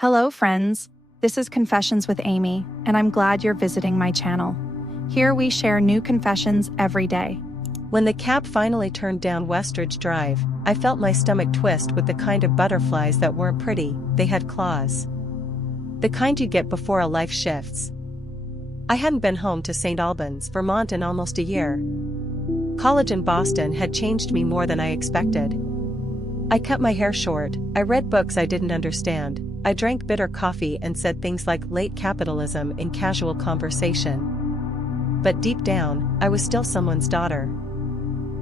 Hello, friends. This is Confessions with Amy, and I'm glad you're visiting my channel. Here we share new confessions every day. When the cab finally turned down Westridge Drive, I felt my stomach twist with the kind of butterflies that weren't pretty, they had claws. The kind you get before a life shifts. I hadn't been home to St. Albans, Vermont in almost a year. College in Boston had changed me more than I expected. I cut my hair short, I read books I didn't understand, I drank bitter coffee and said things like late capitalism in casual conversation. But deep down, I was still someone's daughter.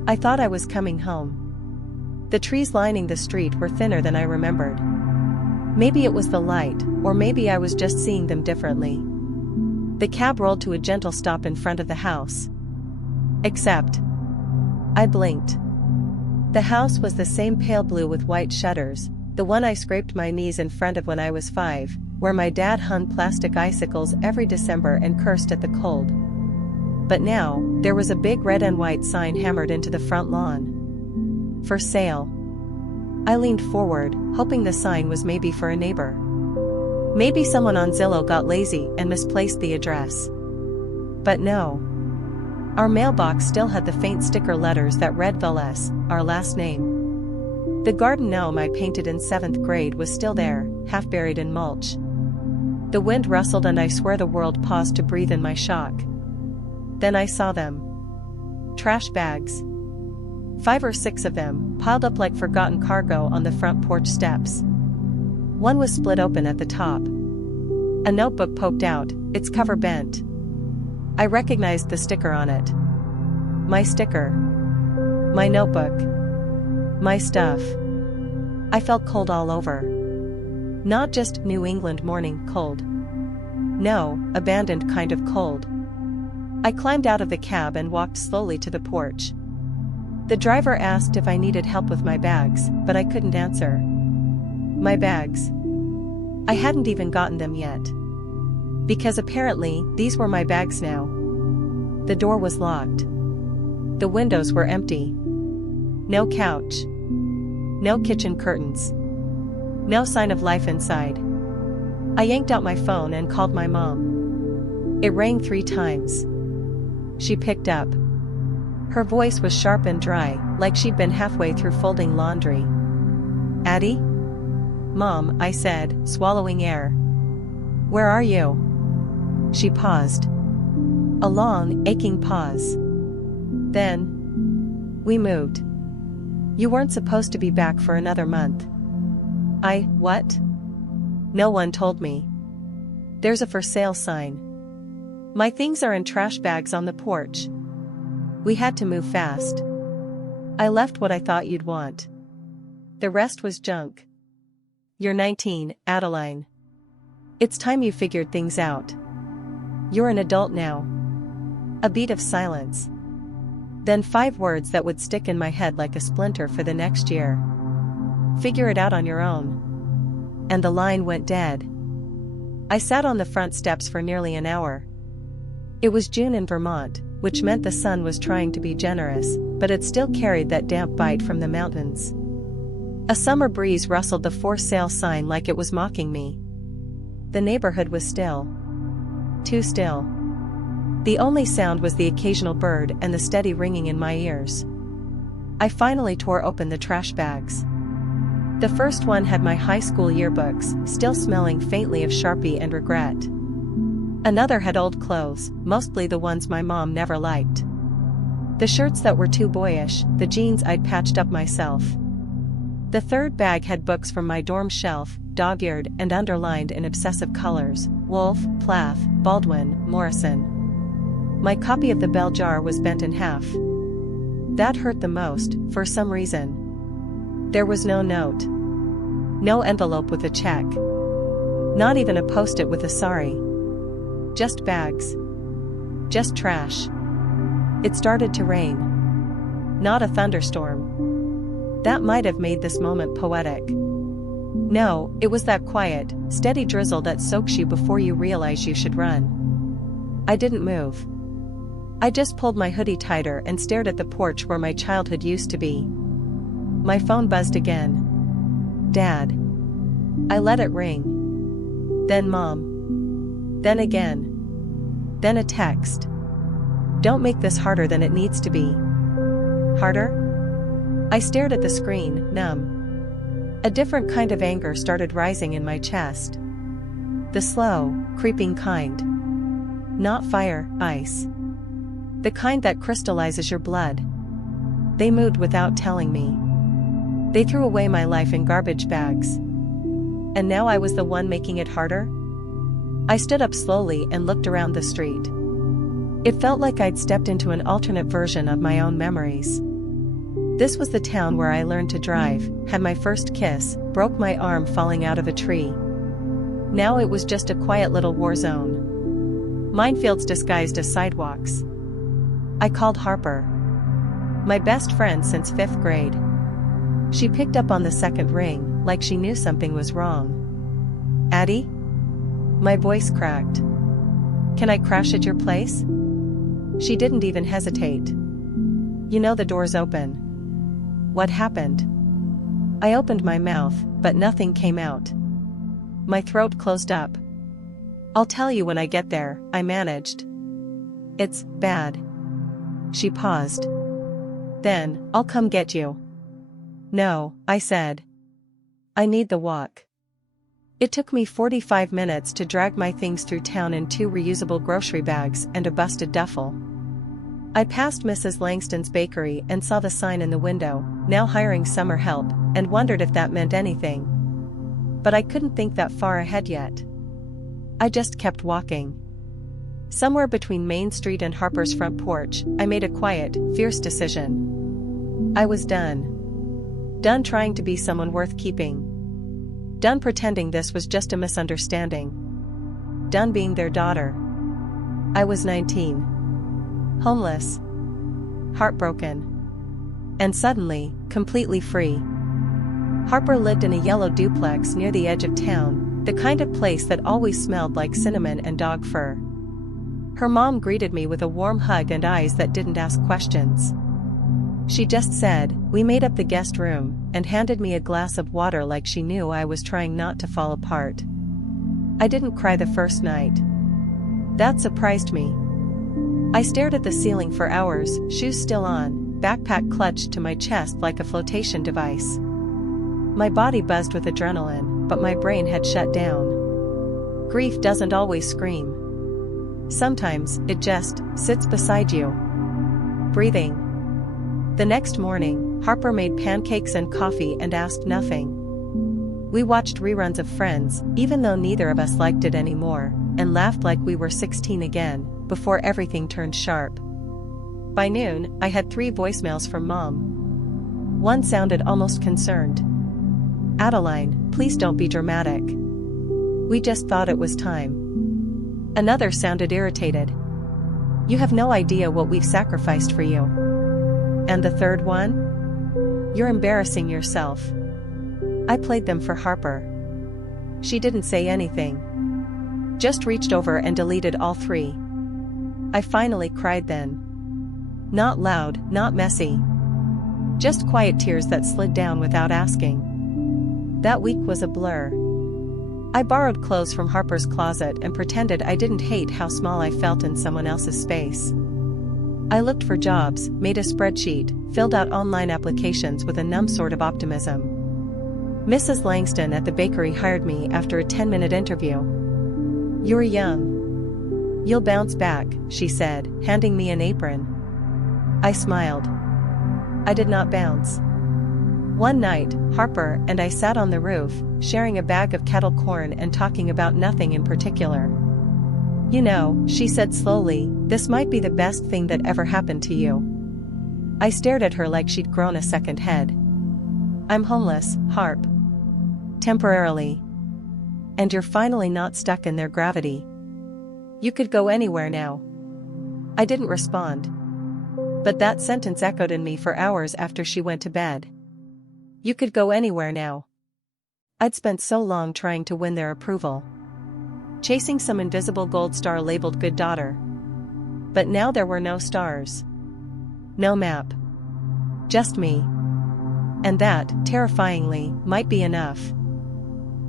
I thought I was coming home. The trees lining the street were thinner than I remembered. Maybe it was the light, or maybe I was just seeing them differently. The cab rolled to a gentle stop in front of the house. Except, I blinked. The house was the same pale blue with white shutters, the one I scraped my knees in front of when I was 5, where my dad hung plastic icicles every December and cursed at the cold. But now, there was a big red and white sign hammered into the front lawn. For sale. I leaned forward, hoping the sign was maybe for a neighbor. Maybe someone on Zillow got lazy and misplaced the address. But no. Our mailbox still had the faint sticker letters that read Velez, our last name. The garden gnome I painted in 7th grade was still there, half buried in mulch. The wind rustled and I swear the world paused to breathe in my shock. Then I saw them. Trash bags. 5 or 6 of them, piled up like forgotten cargo on the front porch steps. One was split open at the top. A notebook poked out, its cover bent. I recognized the sticker on it. My sticker. My notebook. My stuff. I felt cold all over. Not just New England morning cold. No, abandoned kind of cold. I climbed out of the cab and walked slowly to the porch. The driver asked if I needed help with my bags, but I couldn't answer. My bags. I hadn't even gotten them yet. Because apparently, these were my bags now. The door was locked. The windows were empty. No couch. No kitchen curtains. No sign of life inside. I yanked out my phone and called my mom. It rang 3 times. She picked up. Her voice was sharp and dry, like she'd been halfway through folding laundry. "Addie?" "Mom," I said, swallowing air. "Where are you?" She paused. A long, aching pause. Then, "We moved. You weren't supposed to be back for another month." What? No one told me. There's a for sale sign. My things are in trash bags on the porch. We had to move fast. I left what I thought you'd want. The rest was junk. You're 19, Adeline. It's time you figured things out. You're an adult now. A beat of silence. Then 5 words that would stick in my head like a splinter for the next year. Figure it out on your own. And the line went dead. I sat on the front steps for nearly an hour. It was June in Vermont, which meant the sun was trying to be generous, but it still carried that damp bite from the mountains. A summer breeze rustled the for sale sign like it was mocking me. The neighborhood was still. Too still. The only sound was the occasional bird and the steady ringing in my ears. I finally tore open the trash bags. The first one had my high school yearbooks, still smelling faintly of Sharpie and regret. Another had old clothes, mostly the ones my mom never liked. The shirts that were too boyish, the jeans I'd patched up myself. The third bag had books from my dorm shelf, dog-eared and underlined in obsessive colors: Wolfe, Plath, Baldwin, Morrison. My copy of The Bell Jar was bent in half. That hurt the most, for some reason. There was no note. No envelope with a check. Not even a post-it with a sorry. Just bags. Just trash. It started to rain. Not a thunderstorm. That might have made this moment poetic. No, it was that quiet, steady drizzle that soaks you before you realize you should run. I didn't move. I just pulled my hoodie tighter and stared at the porch where my childhood used to be. My phone buzzed again. Dad. I let it ring. Then Mom. Then again. Then a text. Don't make this harder than it needs to be. Harder? I stared at the screen, numb. A different kind of anger started rising in my chest. The slow, creeping kind. Not fire, ice. The kind that crystallizes your blood. They moved without telling me. They threw away my life in garbage bags. And now I was the one making it harder? I stood up slowly and looked around the street. It felt like I'd stepped into an alternate version of my own memories. This was the town where I learned to drive, had my first kiss, broke my arm falling out of a tree. Now it was just a quiet little war zone. Minefields disguised as sidewalks. I called Harper. My best friend since 5th grade. She picked up on the second ring, like she knew something was wrong. Addie? My voice cracked. Can I crash at your place? She didn't even hesitate. You know the door's open. What happened? I opened my mouth, but nothing came out. My throat closed up. I'll tell you when I get there, I managed. It's bad. She paused. Then, I'll come get you. No, I said. I need the walk. It took me 45 minutes to drag my things through town in 2 reusable grocery bags and a busted duffel. I passed Mrs. Langston's bakery and saw the sign in the window, now hiring summer help, and wondered if that meant anything. But I couldn't think that far ahead yet. I just kept walking. Somewhere between Main Street and Harper's front porch, I made a quiet, fierce decision. I was done. Done trying to be someone worth keeping. Done pretending this was just a misunderstanding. Done being their daughter. I was 19. Homeless. Heartbroken. And suddenly, completely free. Harper lived in a yellow duplex near the edge of town, the kind of place that always smelled like cinnamon and dog fur. Her mom greeted me with a warm hug and eyes that didn't ask questions. She just said, "We made up the guest room," and handed me a glass of water like she knew I was trying not to fall apart. I didn't cry the first night. That surprised me. I stared at the ceiling for hours, shoes still on, backpack clutched to my chest like a flotation device. My body buzzed with adrenaline, but my brain had shut down. Grief doesn't always scream. Sometimes, it just sits beside you. Breathing. The next morning, Harper made pancakes and coffee and asked nothing. We watched reruns of Friends, even though neither of us liked it anymore, and laughed like we were 16 again, before everything turned sharp. By noon, I had 3 voicemails from Mom. One sounded almost concerned. "Adeline, please don't be dramatic. We just thought it was time." Another sounded irritated. "You have no idea what we've sacrificed for you." And the third one? "You're embarrassing yourself." I played them for Harper. She didn't say anything. Just reached over and deleted all 3. I finally cried then. Not loud, not messy. Just quiet tears that slid down without asking. That week was a blur. I borrowed clothes from Harper's closet and pretended I didn't hate how small I felt in someone else's space. I looked for jobs, made a spreadsheet, filled out online applications with a numb sort of optimism. Mrs. Langston at the bakery hired me after a 10-minute interview. "You're young. You'll bounce back," she said, handing me an apron. I smiled. I did not bounce. One night, Harper and I sat on the roof, sharing a bag of kettle corn and talking about nothing in particular. "You know," she said slowly, "this might be the best thing that ever happened to you." I stared at her like she'd grown a second head. "I'm homeless, Harp. Temporarily. And you're finally not stuck in their gravity. You could go anywhere now." I didn't respond. But that sentence echoed in me for hours after she went to bed. You could go anywhere now. I'd spent so long trying to win their approval. Chasing some invisible gold star labeled good daughter. But now there were no stars. No map. Just me. And that, terrifyingly, might be enough.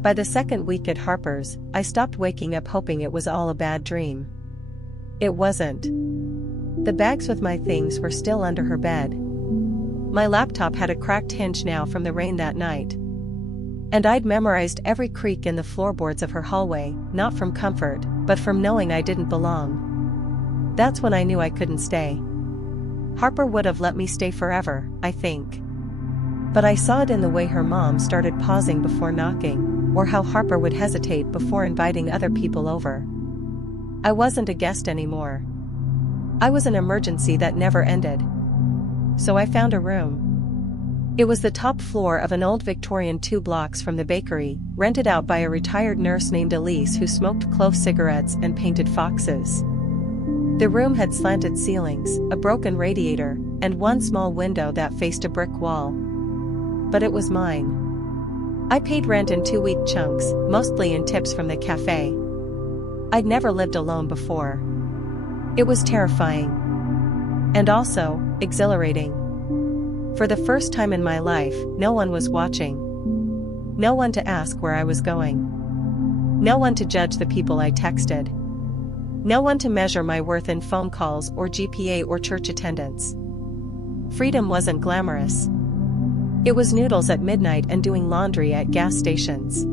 By the second week at Harper's, I stopped waking up hoping it was all a bad dream. It wasn't. The bags with my things were still under her bed. My laptop had a cracked hinge now from the rain that night. And I'd memorized every creak in the floorboards of her hallway, not from comfort, but from knowing I didn't belong. That's when I knew I couldn't stay. Harper would have let me stay forever, I think. But I saw it in the way her mom started pausing before knocking, or how Harper would hesitate before inviting other people over. I wasn't a guest anymore. I was an emergency that never ended. So I found a room. It was the top floor of an old Victorian 2 blocks from the bakery, rented out by a retired nurse named Elise who smoked clove cigarettes and painted foxes. The room had slanted ceilings, a broken radiator, and one small window that faced a brick wall. But it was mine. I paid rent in 2-week chunks, mostly in tips from the cafe. I'd never lived alone before. It was terrifying. And also, exhilarating. For the first time in my life, no one was watching. No one to ask where I was going. No one to judge the people I texted. No one to measure my worth in phone calls or GPA or church attendance. Freedom wasn't glamorous. It was noodles at midnight and doing laundry at gas stations.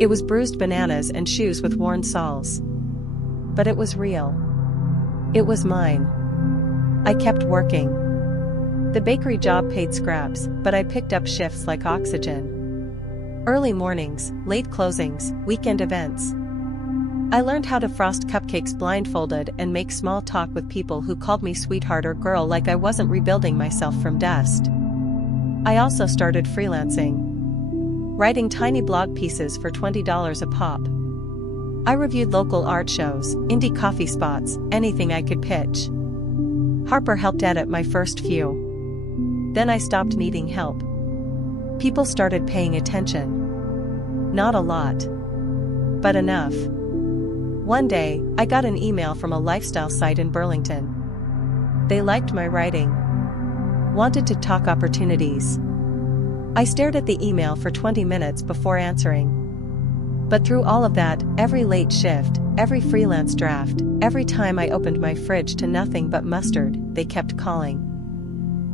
It was bruised bananas and shoes with worn soles. But it was real. It was mine. I kept working. The bakery job paid scraps, but I picked up shifts like oxygen. Early mornings, late closings, weekend events. I learned how to frost cupcakes blindfolded and make small talk with people who called me sweetheart or girl like I wasn't rebuilding myself from dust. I also started freelancing. Writing tiny blog pieces for $20 a pop. I reviewed local art shows, indie coffee spots, anything I could pitch. Harper helped edit my first few. Then I stopped needing help. People started paying attention. Not a lot. But enough. One day, I got an email from a lifestyle site in Burlington. They liked my writing. Wanted to talk opportunities. I stared at the email for 20 minutes before answering. But through all of that, every late shift, every freelance draft, every time I opened my fridge to nothing but mustard, they kept calling.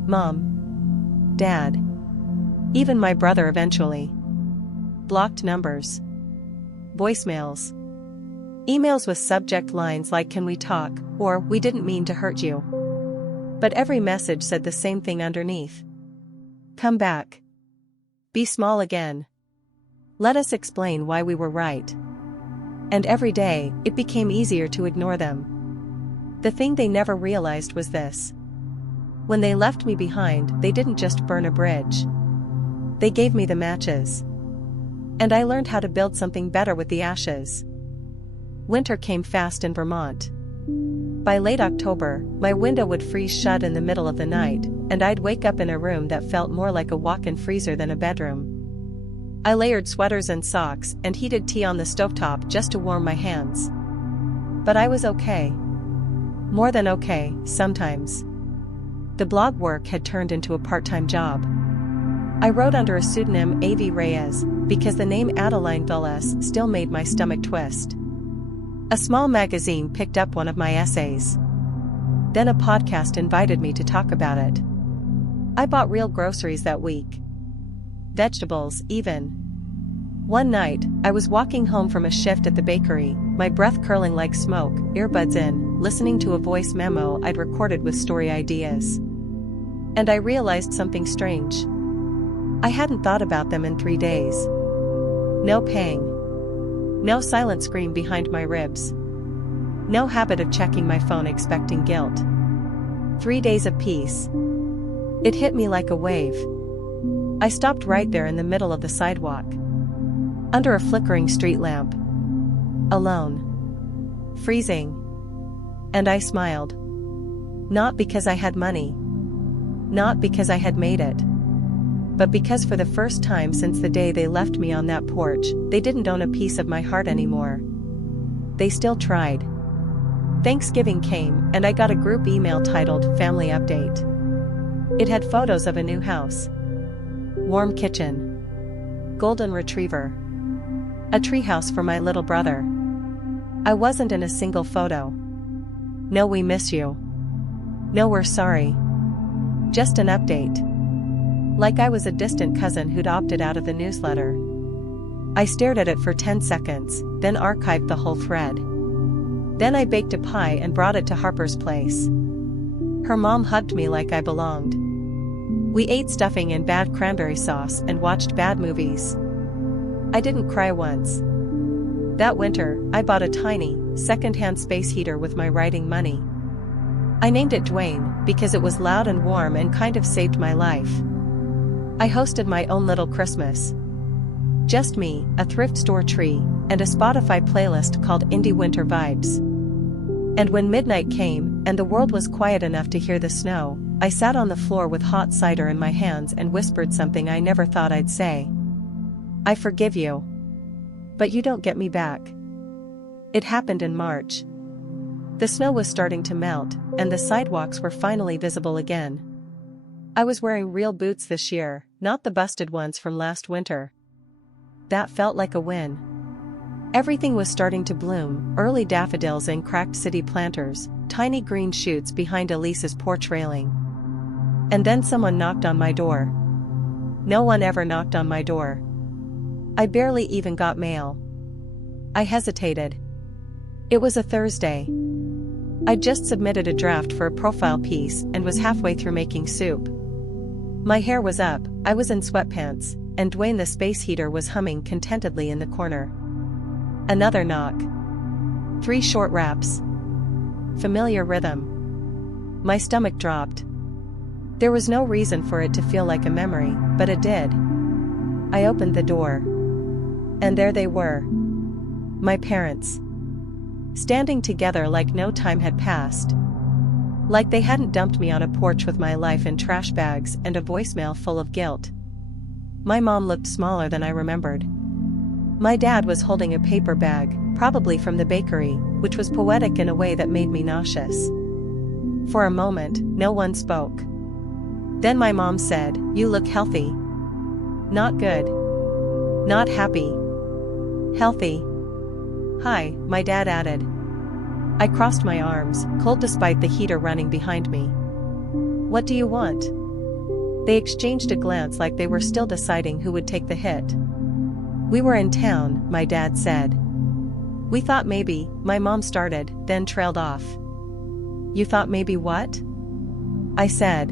Mom. Dad. Even my brother eventually. Blocked numbers. Voicemails. Emails with subject lines like "Can we talk?" or "We didn't mean to hurt you." But every message said the same thing underneath. Come back. Be small again. Let us explain why we were right. And every day, it became easier to ignore them. The thing they never realized was this. When they left me behind, they didn't just burn a bridge. They gave me the matches. And I learned how to build something better with the ashes. Winter came fast in Vermont. By late October, my window would freeze shut in the middle of the night, and I'd wake up in a room that felt more like a walk-in freezer than a bedroom. I layered sweaters and socks and heated tea on the stovetop just to warm my hands. But I was okay. More than okay, sometimes. The blog work had turned into a part-time job. I wrote under a pseudonym A.V. Reyes, because the name Adeline Villas still made my stomach twist. A small magazine picked up one of my essays. Then a podcast invited me to talk about it. I bought real groceries that week. Vegetables, even. One night, I was walking home from a shift at the bakery, my breath curling like smoke, earbuds in, listening to a voice memo I'd recorded with story ideas. And I realized something strange. I hadn't thought about them in 3 days. No pang. No silent scream behind my ribs. No habit of checking my phone expecting guilt. 3 days of peace. It hit me like a wave. I stopped right there in the middle of the sidewalk. Under a flickering street lamp. Alone. Freezing. And I smiled. Not because I had money. Not because I had made it. But because for the first time since the day they left me on that porch, they didn't own a piece of my heart anymore. They still tried. Thanksgiving came, and I got a group email titled Family Update. It had photos of a new house. Warm kitchen. Golden retriever. A treehouse for my little brother. I wasn't in a single photo. No, we miss you. No, we're sorry. Just an update. Like I was a distant cousin who'd opted out of the newsletter. I stared at it for 10 seconds, then archived the whole thread. Then I baked a pie and brought it to Harper's place. Her mom hugged me like I belonged. We ate stuffing and bad cranberry sauce and watched bad movies. I didn't cry once. That winter, I bought a tiny, second-hand space heater with my writing money. I named it Dwayne because it was loud and warm and kind of saved my life. I hosted my own little Christmas. Just me, a thrift store tree, and a Spotify playlist called Indie Winter Vibes. And when midnight came, and the world was quiet enough to hear the snow, I sat on the floor with hot cider in my hands and whispered something I never thought I'd say. I forgive you. But you don't get me back. It happened in March. The snow was starting to melt, and the sidewalks were finally visible again. I was wearing real boots this year, not the busted ones from last winter. That felt like a win. Everything was starting to bloom, early daffodils in cracked city planters, tiny green shoots behind Elise's porch railing. And then someone knocked on my door. No one ever knocked on my door. I barely even got mail. I hesitated. It was a Thursday. I'd just submitted a draft for a profile piece and was halfway through making soup. My hair was up, I was in sweatpants, and Dwayne the space heater was humming contentedly in the corner. Another knock. 3 short raps. Familiar rhythm. My stomach dropped. There was no reason for it to feel like a memory, but it did. I opened the door. And there they were. My parents. Standing together like no time had passed. Like they hadn't dumped me on a porch with my life in trash bags and a voicemail full of guilt. My mom looked smaller than I remembered. My dad was holding a paper bag, probably from the bakery, which was poetic in a way that made me nauseous. For a moment, no one spoke. Then my mom said, "You look healthy." Not good. Not happy. Healthy. "Hi," my dad added. I crossed my arms, cold despite the heater running behind me. "What do you want?" They exchanged a glance like they were still deciding who would take the hit. "We were in town," my dad said. "We thought maybe," my mom started, then trailed off. "You thought maybe what?" I said.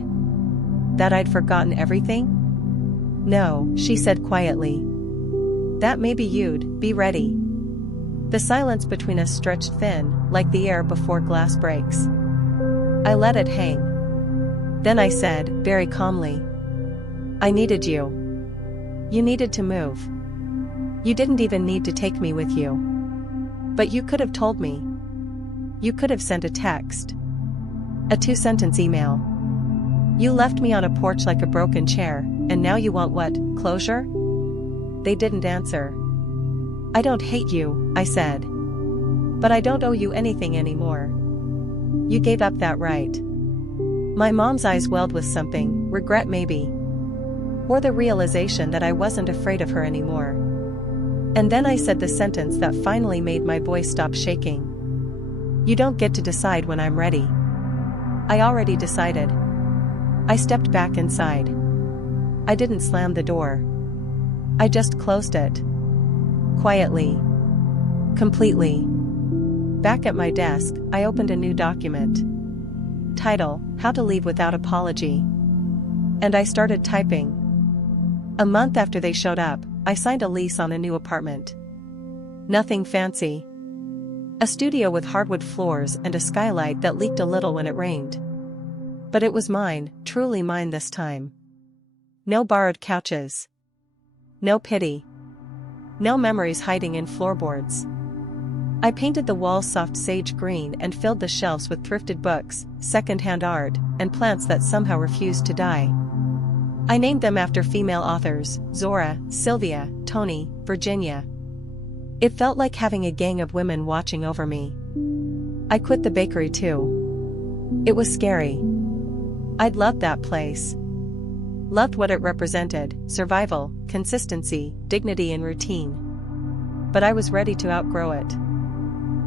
"That I'd forgotten everything?" "No," she said quietly. "That maybe you'd be ready." The silence between us stretched thin, like the air before glass breaks. I let it hang. Then I said, very calmly, "I needed you. You needed to move. You didn't even need to take me with you. But you could have told me. You could have sent a text. A 2-sentence email. You left me on a porch like a broken chair, and now you want what, closure?" They didn't answer. "I don't hate you," I said. "But I don't owe you anything anymore. You gave up that right." My mom's eyes welled with something, regret maybe. Or the realization that I wasn't afraid of her anymore. And then I said the sentence that finally made my voice stop shaking. "You don't get to decide when I'm ready." I already decided. I stepped back inside. I didn't slam the door. I just closed it. Quietly. Completely. Back at my desk, I opened a new document. Title, How to Leave Without Apology. And I started typing. A month after they showed up, I signed a lease on a new apartment. Nothing fancy. A studio with hardwood floors and a skylight that leaked a little when it rained. But it was mine, truly mine this time. No borrowed couches. No pity. No memories hiding in floorboards. I painted the walls soft sage green and filled the shelves with thrifted books, second-hand art, and plants that somehow refused to die. I named them after female authors, Zora, Sylvia, Toni, Virginia. It felt like having a gang of women watching over me. I quit the bakery too. It was scary. I'd loved that place. Loved what it represented, survival, consistency, dignity and routine. but I was ready to outgrow it.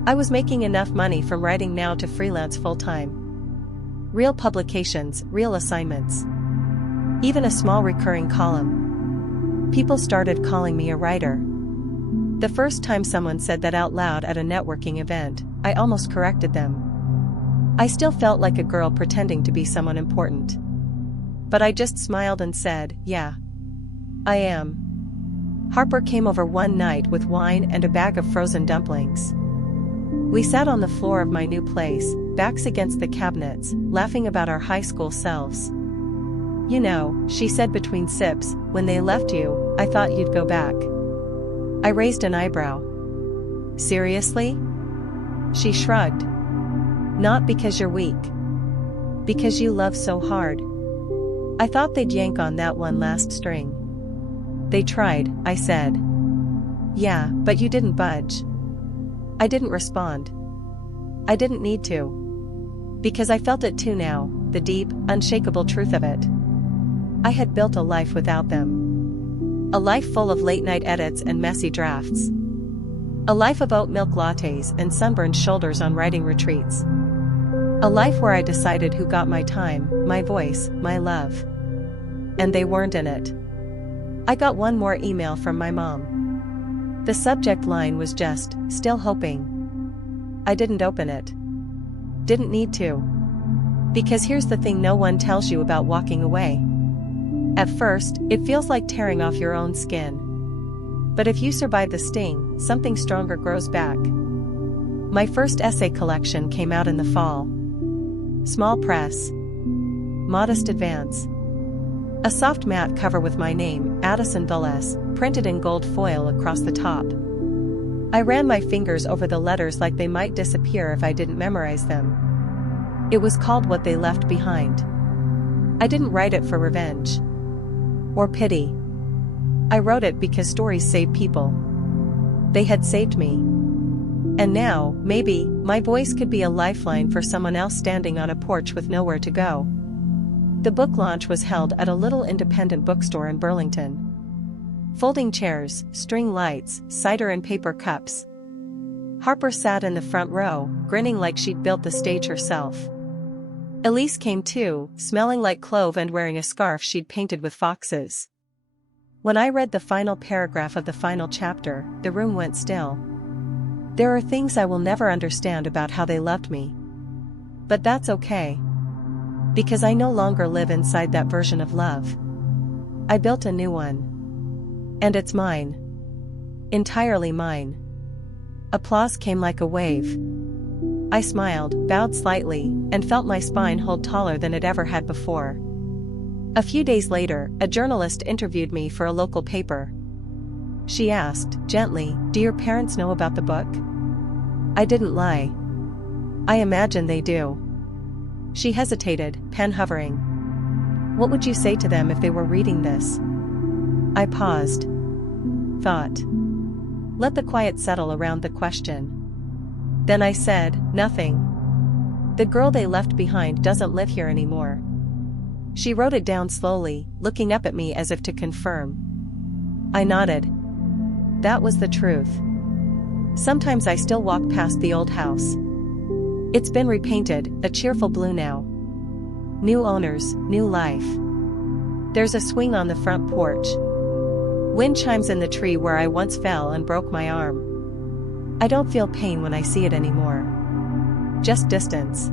I was making enough money from writing now to freelance full-time. Real publications, real assignments. Even a small recurring column. People started calling me a writer. The first time someone said that out loud at a networking event, I almost corrected them. I still felt like a girl pretending to be someone important. But I just smiled and said, yeah, I am. Harper came over one night with wine and a bag of frozen dumplings. We sat on the floor of my new place, backs against the cabinets, laughing about our high school selves. You know, she said between sips, when they left you, I thought you'd go back. I raised an eyebrow. Seriously? She shrugged. Not because you're weak. Because you love so hard. I thought they'd yank on that one last string. They tried, I said. Yeah, but you didn't budge. I didn't respond. I didn't need to. Because I felt it too now, the deep, unshakable truth of it. I had built a life without them. A life full of late-night edits and messy drafts. A life of oat milk lattes and sunburned shoulders on writing retreats. A life where I decided who got my time, my voice, my love. And they weren't in it. I got one more email from my mom. The subject line was just, still hoping. I didn't open it. Didn't need to. Because here's the thing no one tells you about walking away. At first, it feels like tearing off your own skin. But if you survive the sting, something stronger grows back. My first essay collection came out in the fall. Small press. Modest advance. A soft matte cover with my name, Addison Velez, printed in gold foil across the top. I ran my fingers over the letters like they might disappear if I didn't memorize them. It was called What They Left Behind. I didn't write it for revenge. Or pity. I wrote it because stories save people. They had saved me. And now, maybe, my voice could be a lifeline for someone else standing on a porch with nowhere to go. The book launch was held at a little independent bookstore in Burlington. Folding chairs, string lights, cider and paper cups. Harper sat in the front row, grinning like she'd built the stage herself. Elise came too, smelling like clove and wearing a scarf she'd painted with foxes. When I read the final paragraph of the final chapter, the room went still. There are things I will never understand about how they loved me. But that's okay. Because I no longer live inside that version of love. I built a new one. And it's mine. Entirely mine. Applause came like a wave. I smiled, bowed slightly, and felt my spine hold taller than it ever had before. A few days later, a journalist interviewed me for a local paper. She asked, gently, "Do your parents know about the book?" I didn't lie. I imagine they do. She hesitated, pen hovering. What would you say to them if they were reading this? I paused. Thought. Let the quiet settle around the question. Then I said, nothing. The girl they left behind doesn't live here anymore. She wrote it down slowly, looking up at me as if to confirm. I nodded. That was the truth. Sometimes I still walk past the old house. It's been repainted, a cheerful blue now. New owners, new life. There's a swing on the front porch. Wind chimes in the tree where I once fell and broke my arm. I don't feel pain when I see it anymore. Just distance.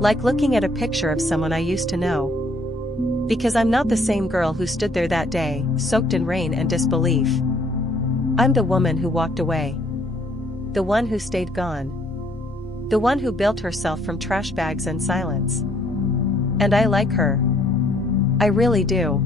Like looking at a picture of someone I used to know. Because I'm not the same girl who stood there that day, soaked in rain and disbelief. I'm the woman who walked away. The one who stayed gone. The one who built herself from trash bags and silence. And I like her. I really do.